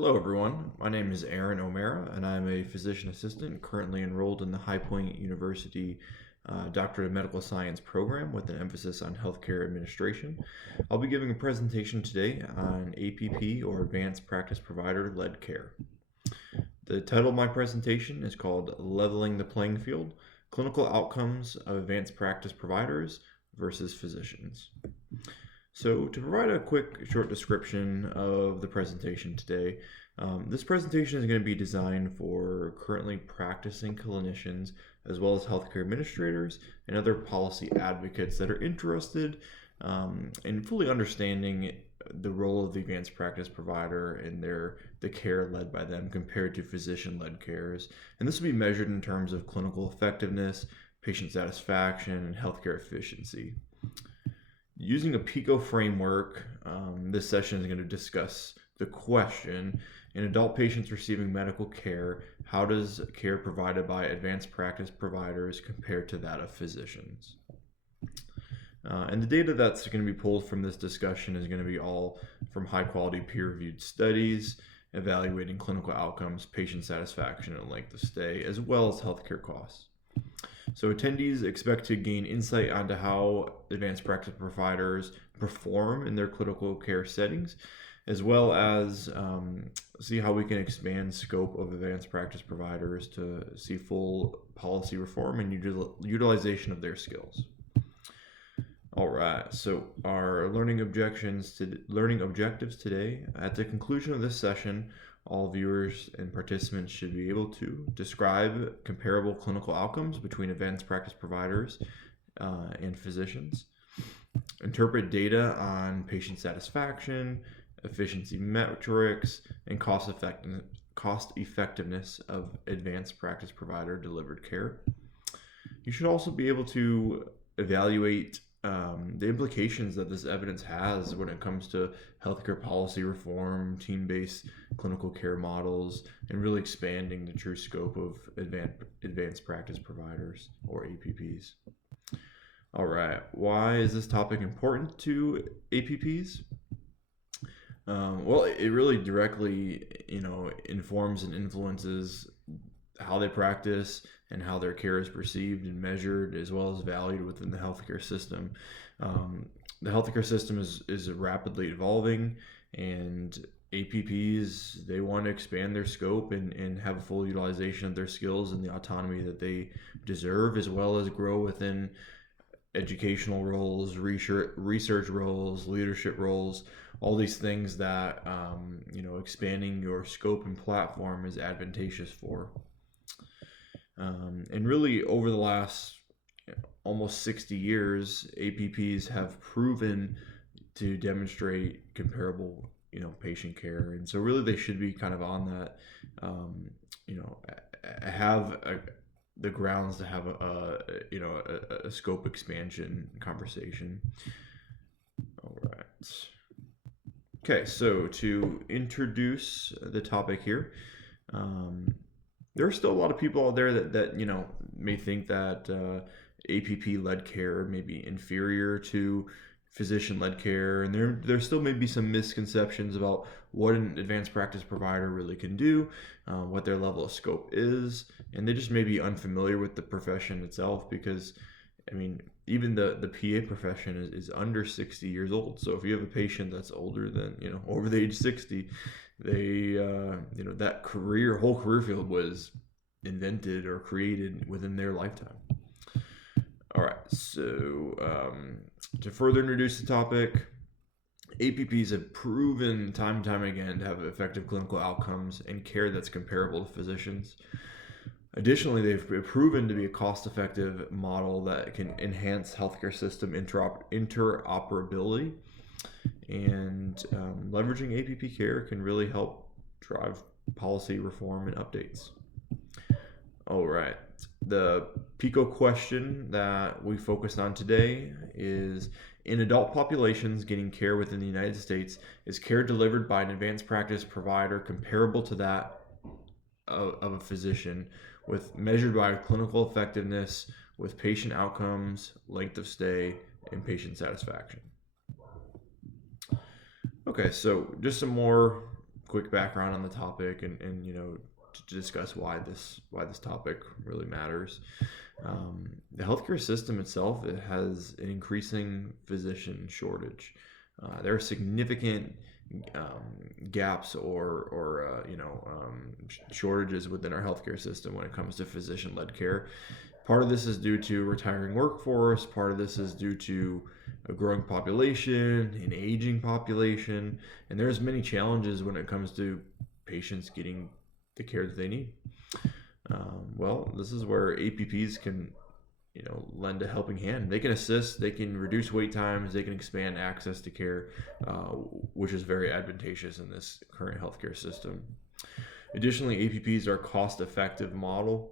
Hello, everyone. My name is Aaron O'Mara, and I'm a physician assistant currently enrolled in the High Point University Doctorate of Medical Science program with an emphasis on healthcare administration. I'll be giving a presentation today on APP, or Advanced Practice Provider Led Care. The title of my presentation is called Leveling the Playing Field: Clinical Outcomes of Advanced Practice Providers versus Physicians. So to provide a quick short description of the presentation today, this presentation is going to be designed for currently practicing clinicians as well as healthcare administrators and other policy advocates that are interested in fully understanding the role of the advanced practice provider and the care led by them compared to physician-led cares. And this will be measured in terms of clinical effectiveness, patient satisfaction, and healthcare efficiency. Using a PICO framework, this session is going to discuss the question: in adult patients receiving medical care, how does care provided by advanced practice providers compare to that of physicians? And the data that's going to be pulled from this discussion is going to be all from high-quality peer-reviewed studies evaluating clinical outcomes, patient satisfaction, and length of stay, as well as healthcare costs. So attendees expect to gain insight onto how advanced practice providers perform in their clinical care settings, as well as see how we can expand scope of advanced practice providers to see full policy reform and utilization of their skills. All right, so our learning objectives today: at the conclusion of this session, all viewers and participants should be able to describe comparable clinical outcomes between advanced practice providers and physicians, interpret data on patient satisfaction, efficiency metrics, and cost effectiveness of advanced practice provider delivered care. You should also be able to evaluate the implications that this evidence has when it comes to healthcare policy reform, team-based clinical care models, and really expanding the true scope of advanced practice providers, or APPs. All right, why is this topic important to APPs? Well, it really directly, informs and influences how they practice and how their care is perceived and measured, as well as valued within the healthcare system. The healthcare system is rapidly evolving, and APPs, they want to expand their scope and have a full utilization of their skills and the autonomy that they deserve, as well as grow within educational roles, research roles, leadership roles, all these things that expanding your scope and platform is advantageous for. And really, over the last almost 60 years, APPs have proven to demonstrate comparable, patient care, and so really they should be kind of on that, have the grounds to have a scope expansion conversation. All right. Okay, so to introduce the topic here, there are still a lot of people out there that may think that APP-led care may be inferior to physician-led care, and there still may be some misconceptions about what an advanced practice provider really can do, what their level of scope is, and they just may be unfamiliar with the profession itself, because even the PA profession is under 60 years old. So if you have a patient that's older than over the age 60, they that whole career field was invented or created within their lifetime. All right, so to further introduce the topic, APPs have proven time and time again to have effective clinical outcomes and care that's comparable to physicians. Additionally, they've proven to be a cost-effective model that can enhance healthcare system interoperability, and leveraging APP care can really help drive policy reform and updates. All right, the PICO question that we focused on today is: in adult populations getting care within the United States, is care delivered by an advanced practice provider comparable to that of a physician, measured by clinical effectiveness, with patient outcomes, length of stay, and patient satisfaction? Okay, so just some more quick background on the topic, and to discuss why this topic really matters. The healthcare system itself, it has an increasing physician shortage. There are significant gaps or shortages within our healthcare system when it comes to physician-led care. Part of this is due to retiring workforce. Part of this is due to a growing population, an aging population, and there's many challenges when it comes to patients getting the care that they need. Well, this is where APPs can, lend a helping hand. They can assist, they can reduce wait times, they can expand access to care, which is very advantageous in this current healthcare system. Additionally, APPs are a cost-effective model,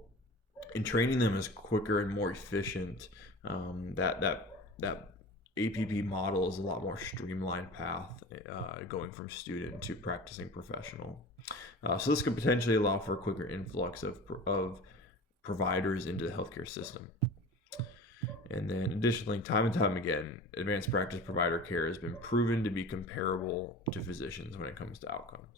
and training them is quicker and more efficient. That APP model is a lot more streamlined path, going from student to practicing professional. So this could potentially allow for a quicker influx of providers into the healthcare system. And then additionally, time and time again, advanced practice provider care has been proven to be comparable to physicians when it comes to outcomes.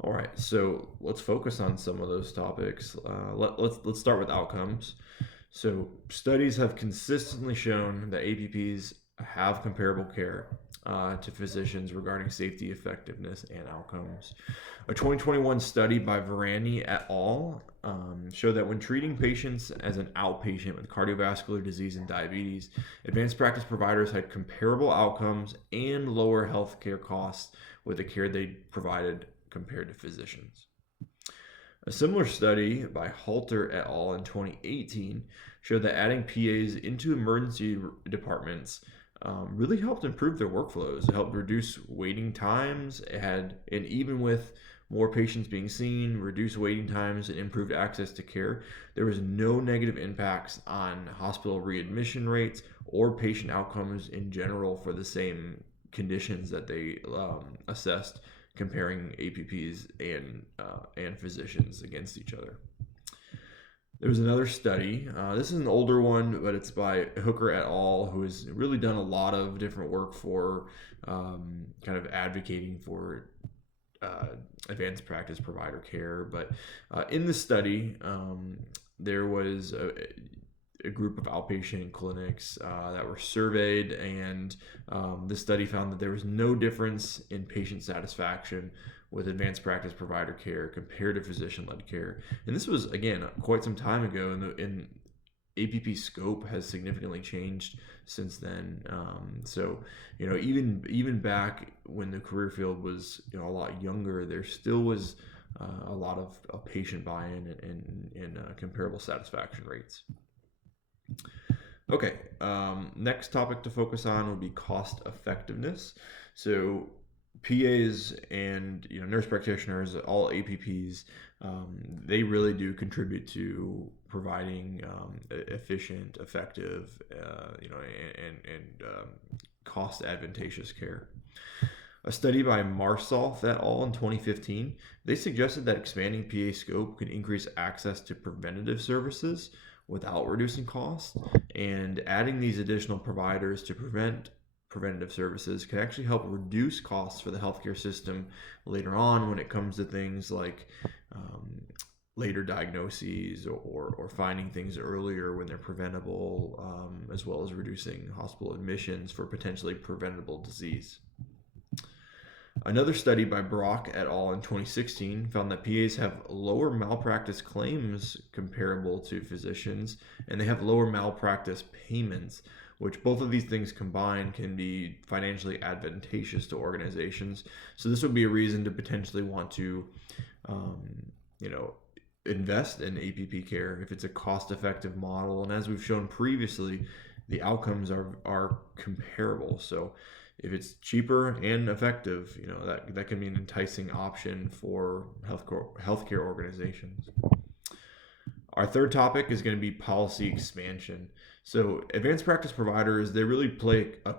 All right, so let's focus on some of those topics. Let's start with outcomes. So studies have consistently shown that APPs have comparable care to physicians regarding safety, effectiveness, and outcomes. A 2021 study by Virani et al. Showed that when treating patients as an outpatient with cardiovascular disease and diabetes, advanced practice providers had comparable outcomes and lower healthcare costs with the care they provided compared to physicians. A similar study by Halter et al. In 2018 showed that adding PAs into emergency departments really helped improve their workflows. It helped reduce waiting times. And even with more patients being seen, reduced waiting times, and improved access to care, there was no negative impacts on hospital readmission rates or patient outcomes in general for the same conditions that they assessed, comparing APPs and physicians against each other. There was another study. This is an older one, but it's by Hooker et al., who has really done a lot of different work for kind of advocating for advanced practice provider care. But in the study, there was a group of outpatient clinics that were surveyed, and the study found that there was no difference in patient satisfaction with advanced practice provider care compared to physician-led care. And this was, again, quite some time ago, and APP scope has significantly changed since then. So, even back when the career field was, a lot younger, there still was a lot of patient buy-in and comparable satisfaction rates. Okay, next topic to focus on would be cost effectiveness. So PAs and nurse practitioners, all APPs, they really do contribute to providing efficient, effective, and cost advantageous care. A study by Marsolf et al. In 2015, they suggested that expanding PA scope could increase access to preventative services without reducing costs, and adding these additional providers to preventative services can actually help reduce costs for the healthcare system later on when it comes to things like later diagnoses or finding things earlier when they're preventable, as well as reducing hospital admissions for potentially preventable disease. Another study by Brock et al. In 2016 found that PAs have lower malpractice claims comparable to physicians, and they have lower malpractice payments, which both of these things combined can be financially advantageous to organizations. So this would be a reason to potentially want to, invest in APP care if it's a cost-effective model. And as we've shown previously, the outcomes are comparable. So if it's cheaper and effective, that can be an enticing option for healthcare organizations. Our third topic is going to be policy expansion. So advanced practice providers, they really play a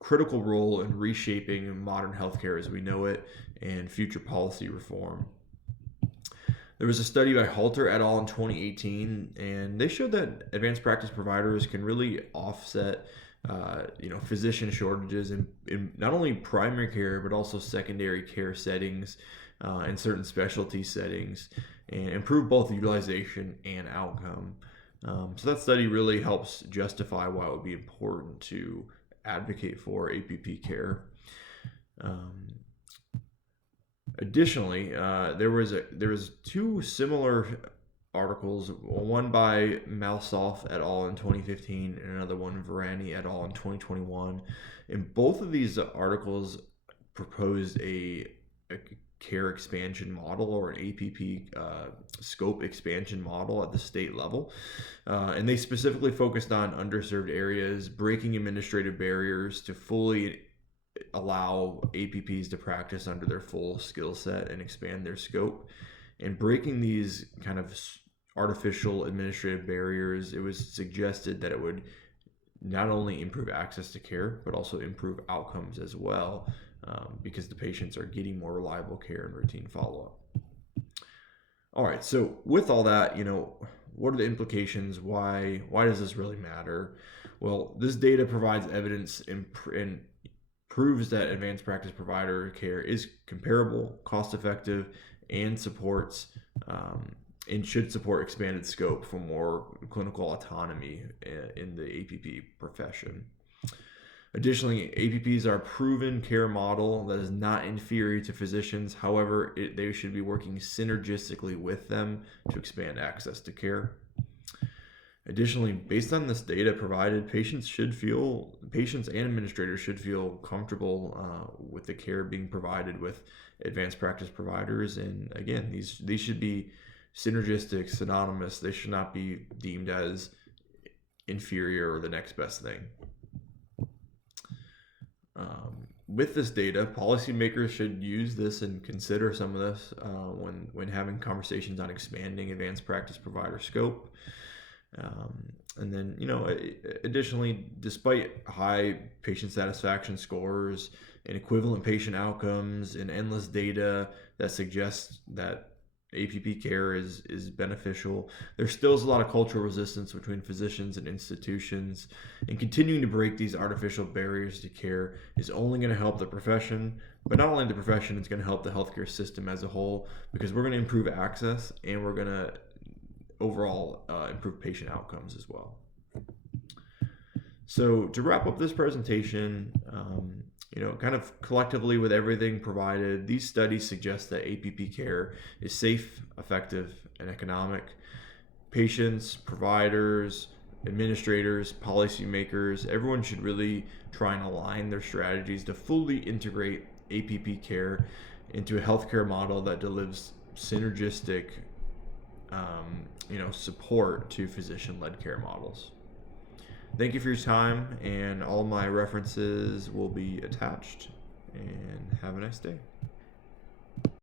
critical role in reshaping modern healthcare as we know it and future policy reform. There was a study by Halter et al. In 2018, and they showed that advanced practice providers can really offset physician shortages in not only primary care but also secondary care settings and certain specialty settings, and improve both utilization and outcome. So that study really helps justify why it would be important to advocate for APP care. Additionally, there was two similar articles, one by Malsoff et al. In 2015 and another one Virani et al. In 2021. And both of these articles proposed a care expansion model, or an APP scope expansion model at the state level. And they specifically focused on underserved areas, breaking administrative barriers to fully allow APPs to practice under their full skill set and expand their scope. And breaking these kind of artificial administrative barriers, it was suggested that it would not only improve access to care, but also improve outcomes as well, because the patients are getting more reliable care and routine follow-up. All right, so with all that, what are the implications? Why does this really matter? Well, this data provides evidence and proves that advanced practice provider care is comparable, cost-effective, and supports and should support expanded scope for more clinical autonomy in the APP profession. Additionally, APPs are a proven care model that is not inferior to physicians. However, they should be working synergistically with them to expand access to care. Additionally, based on this data provided, patients and administrators should feel comfortable with the care being provided with advanced practice providers. And again, these should be synergistic, synonymous. They should not be deemed as inferior or the next best thing. With this data, policymakers should use this and consider some of this when having conversations on expanding advanced practice provider scope. And then, additionally, despite high patient satisfaction scores and equivalent patient outcomes and endless data that suggests that APP care is beneficial, there still is a lot of cultural resistance between physicians and institutions, and continuing to break these artificial barriers to care is only going to help the profession, but not only the profession, it's going to help the healthcare system as a whole, because we're going to improve access and we're going to overall improve patient outcomes as well. So to wrap up this presentation, kind of collectively with everything provided, these studies suggest that APP care is safe, effective, and economic. Patients, providers, administrators, policymakers, everyone should really try and align their strategies to fully integrate APP care into a healthcare model that delivers synergistic support to physician-led care models. Thank you for your time, and all my references will be attached, and have a nice day.